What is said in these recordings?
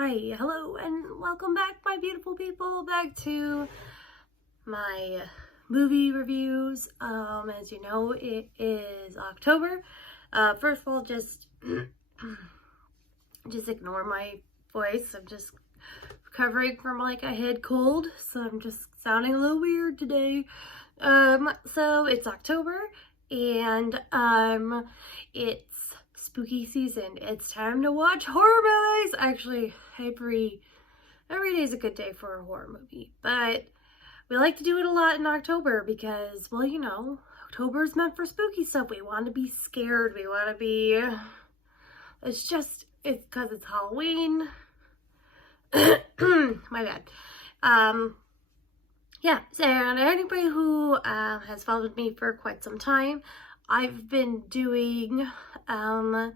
Hi, hello, and welcome back, my beautiful people, back to my movie reviews. As you know, it is October. First of all, just ignore my voice. I'm just recovering from like a head cold, so I'm just sounding a little weird today. So it's October, and it's spooky season. It's time to watch horror movies. Actually, every day is a good day for a horror movie, but we like to do it a lot in October because, well, you know, October is meant for spooky stuff. We want to be scared. We want to be, it's because it's Halloween. My bad. Yeah, so anybody who has followed me for quite some time, I've been doing a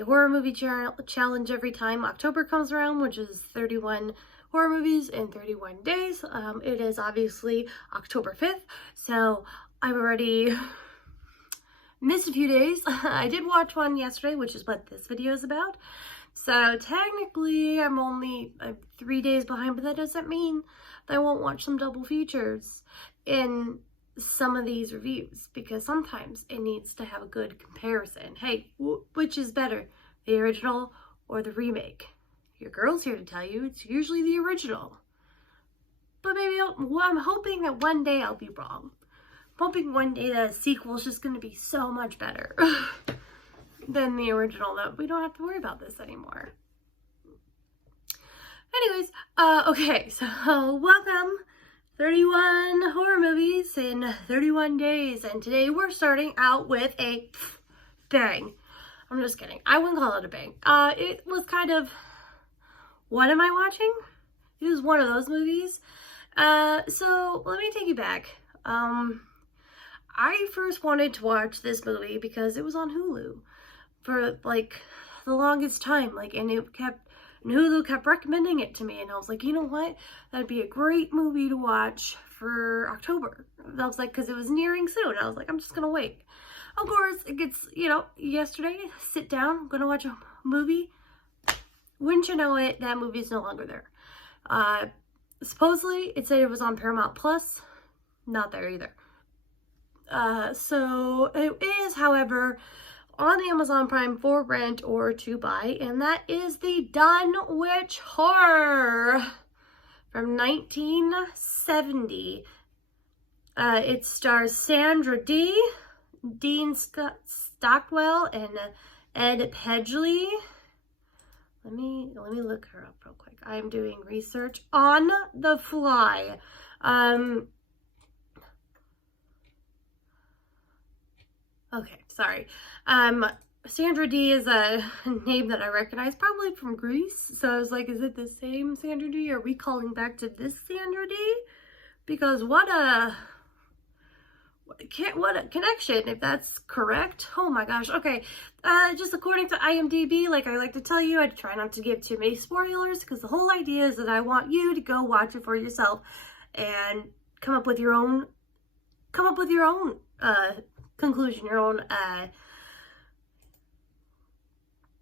horror movie challenge every time October comes around, which is 31 horror movies in 31 days. It is obviously October 5th, so I've already missed a few days. I did watch one yesterday, which is what this video is about. So technically I'm only 3 days behind, but that doesn't mean that I won't watch some double features in some of these reviews, because sometimes it needs to have a good comparison. Hey, which is better, the original or the remake? Your girl's here to tell you it's usually the original. But maybe I'm hoping that one day I'll be wrong. I'm hoping one day that a sequel is just going to be so much better than the original that we don't have to worry about this anymore. Anyways, okay, so welcome. 31 horror movies in 31 days, and today we're starting out with a bang. I'm just kidding. I wouldn't call it a bang. It was kind of, what am I watching? It was one of those movies. So let me take you back. I first wanted to watch this movie because it was on Hulu for like the longest time, and Hulu kept recommending it to me, and I was like, you know what? That'd be a great movie to watch for October. I was like, because it was nearing soon. I was like, I'm just gonna wait. Of course, it gets, you know, yesterday, sit down, I'm gonna watch a movie. Wouldn't you know it, that movie's no longer there. Supposedly, it said it was on Paramount Plus. Not there either. So it is, however, on Amazon Prime for rent or to buy, and that is the Dunwich Horror from 1970. It stars Sandra D, Dean Stockwell, and Ed Pedgley. Let me look her up real quick. I'm doing research on the fly. Okay, sorry. Sandra D is a name that I recognize, probably from Greece. So I was like, is it the same Sandra D? Are we calling back to this Sandra D? Because what a connection, if that's correct. Oh my gosh. Okay. Just according to IMDb, like I like to tell you, I try not to give too many spoilers, because the whole idea is that I want you to go watch it for yourself and come up with your own conclusion, your own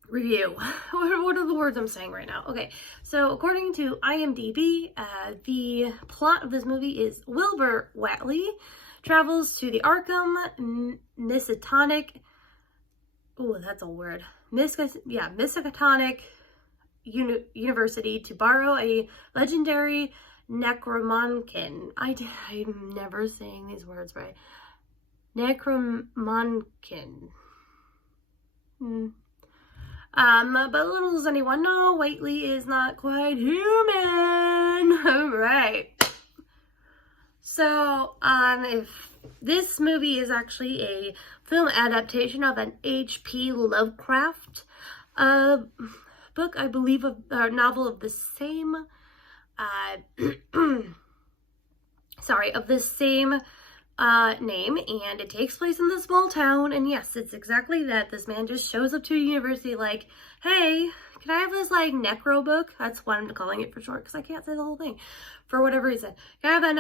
review. What are the words I'm saying right now? Okay, so according to IMDb, the plot of this movie is Wilbur Whatley travels to the Arkham Miskatonic. Oh, that's a word. Miskatonic University to borrow a legendary necromancer. I'm never saying these words right. Necromancer. But little does anyone know, Whatley is not quite human. Alright. So, if this movie is actually a film adaptation of an H.P. Lovecraft book, I believe, a novel of the same, of the same name, and it takes place in this small town, and yes, it's exactly that. This man just shows up to a university like, hey, can I have this like necro book? That's what I'm calling it for short, because I can't say the whole thing for whatever reason. Can I have that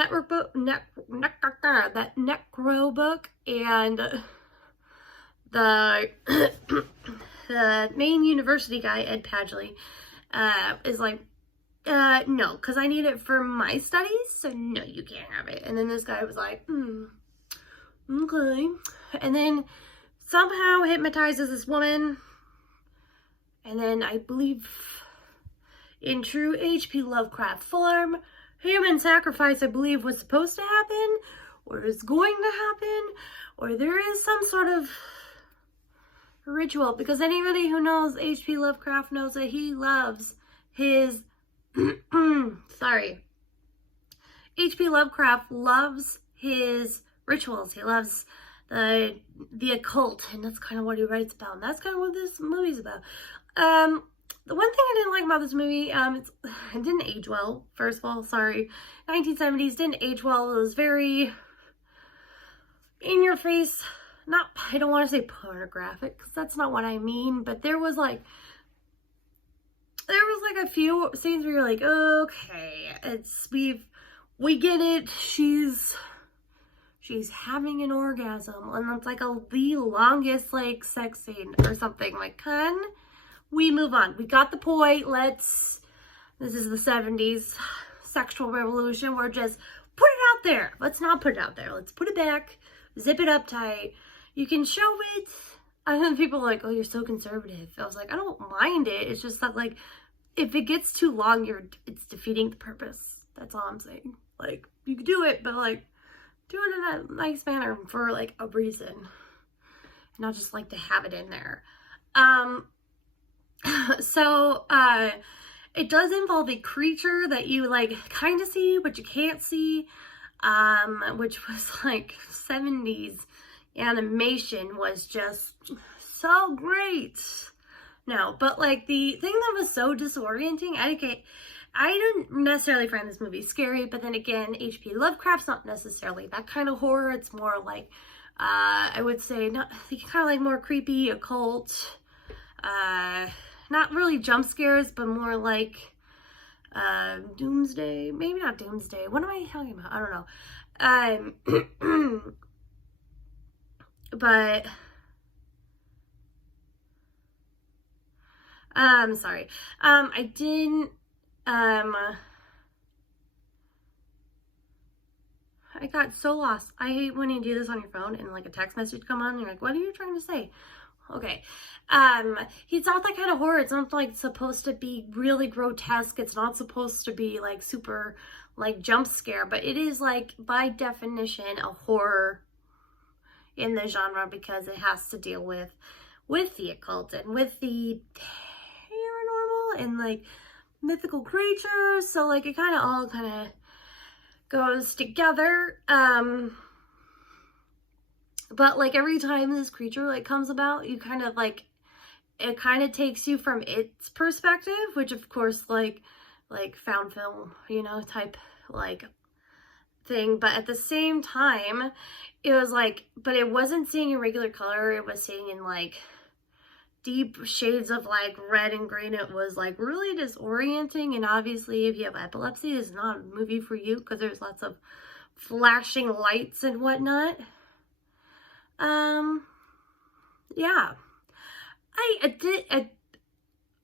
that necro book? And the the main university guy, Ed Pedgley, is like, no, because I need it for my studies, so no, you can't have it. And then this guy was like, okay. And then somehow hypnotizes this woman. And then I believe in true H.P. Lovecraft form, human sacrifice, I believe, was supposed to happen, or is going to happen, or there is some sort of ritual, because anybody who knows H.P. Lovecraft knows that he loves his, sorry, H.P. Lovecraft loves his rituals. He loves the occult, and that's kind of what he writes about, and that's kind of what this movie's about. The one thing I didn't like about this movie, it didn't age well, first of all, sorry. 1970s didn't age well. It was very in your face. Not, I don't want to say pornographic, because that's not what I mean, but there was like a few scenes where you're like, okay, we get it, she's having an orgasm, and it's like the longest, like, sex scene or something. Like, can we move on? We got the point. This is the 70s sexual revolution. We're just put it out there. Let's not put it out there. Let's put it back, zip it up tight. You can show it. And then people are like, oh, you're so conservative. I was like, I don't mind it. It's just that, like, if it gets too long, it's defeating the purpose. That's all I'm saying. Like, you can do it, but, like, do it in a nice manner for, like, a reason. Not just, like, to have it in there. So, it does involve a creature that you, like, kind of see, but you can't see, which was, like, 70s animation was just so great. No, but, like, the thing that was so disorienting, I didn't necessarily find this movie scary, but then again, H.P. Lovecraft's not necessarily that kind of horror. It's more like, I would say, kind of like more creepy, occult, not really jump scares, but more like, doomsday, maybe not doomsday. What am I talking about? I don't know. But, sorry. I didn't, I got so lost. I hate when you do this on your phone and, like, a text message come on and you're like, what are you trying to say? Okay. It's not that kind of horror. It's not, like, supposed to be really grotesque. It's not supposed to be, like, super, like, jump scare, but it is, like, by definition a horror in the genre, because it has to deal with the occult and with the paranormal and, like, mythical creatures. So, like, it kind of all goes together. But, like, every time this creature, like, comes about, you kind of, like, it kind of takes you from its perspective, which, of course, like found film, you know, type, like, thing. But at the same time, it was, like, but it wasn't seeing in regular color. It was seeing in, like, deep shades of, like, red and green. It was, like, really disorienting. And obviously, if you have epilepsy, it's not a movie for you, because there's lots of flashing lights and whatnot. Yeah.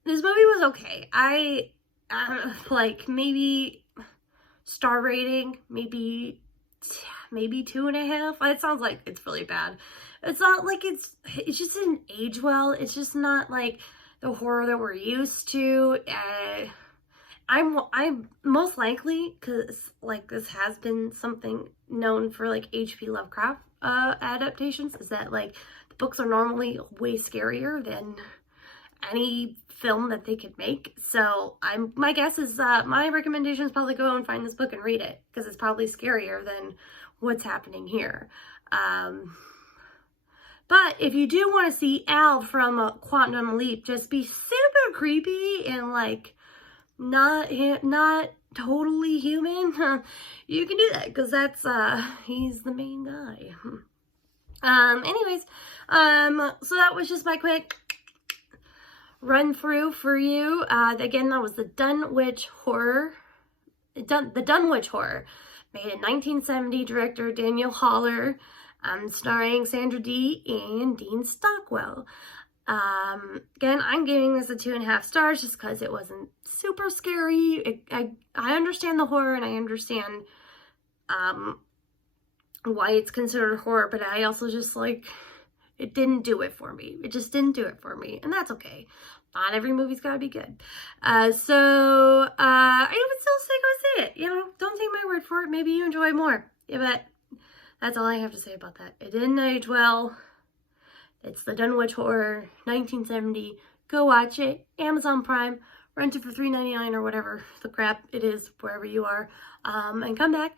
This movie was okay. Like, maybe star rating, maybe 2.5. It sounds like it's really bad. It's not like it just didn't age well. It's just not like the horror that we're used to. I'm most likely, because, like, this has been something known for, like, H.P. Lovecraft adaptations, is that, like, the books are normally way scarier than any film that they could make. So my guess is my recommendation is probably go and find this book and read it, because it's probably scarier than what's happening here. But if you do want to see Al from Quantum Leap just be super creepy and, like, not totally human, you can do that, because that's he's the main guy. Anyways, so that was just my quick run through for you. Again, that was the Dunwich Horror, the Dunwich Horror, made in 1970, director Daniel Haller, starring Sandra Dee and Dean Stockwell. Again, I'm giving this a 2.5 stars just because it wasn't super scary. I understand the horror, and I understand why it's considered horror, but I also just, like, it didn't do it for me. It just didn't do it for me, and that's okay. Not every movie's gotta be good. I would still say go see it. You know, don't take my word for it. Maybe you enjoy more. Yeah, but that's all I have to say about that. It didn't age well. It's the Dunwich Horror, 1970. Go watch it. Amazon Prime. Rent it for $3.99 or whatever the crap it is, wherever you are. And come back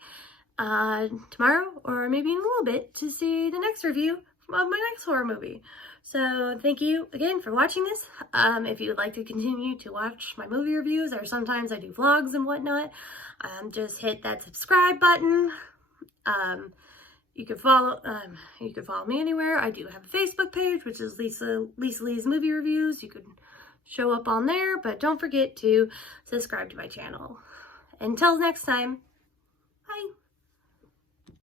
tomorrow or maybe in a little bit to see the next review of my next horror movie. So thank you again for watching this. If you would like to continue to watch my movie reviews, or sometimes I do vlogs and whatnot, just hit that subscribe button. You can follow me anywhere. I do have a Facebook page, which is Lisa Lee's Movie Reviews. You could show up on there, but don't forget to subscribe to my channel. Until next time.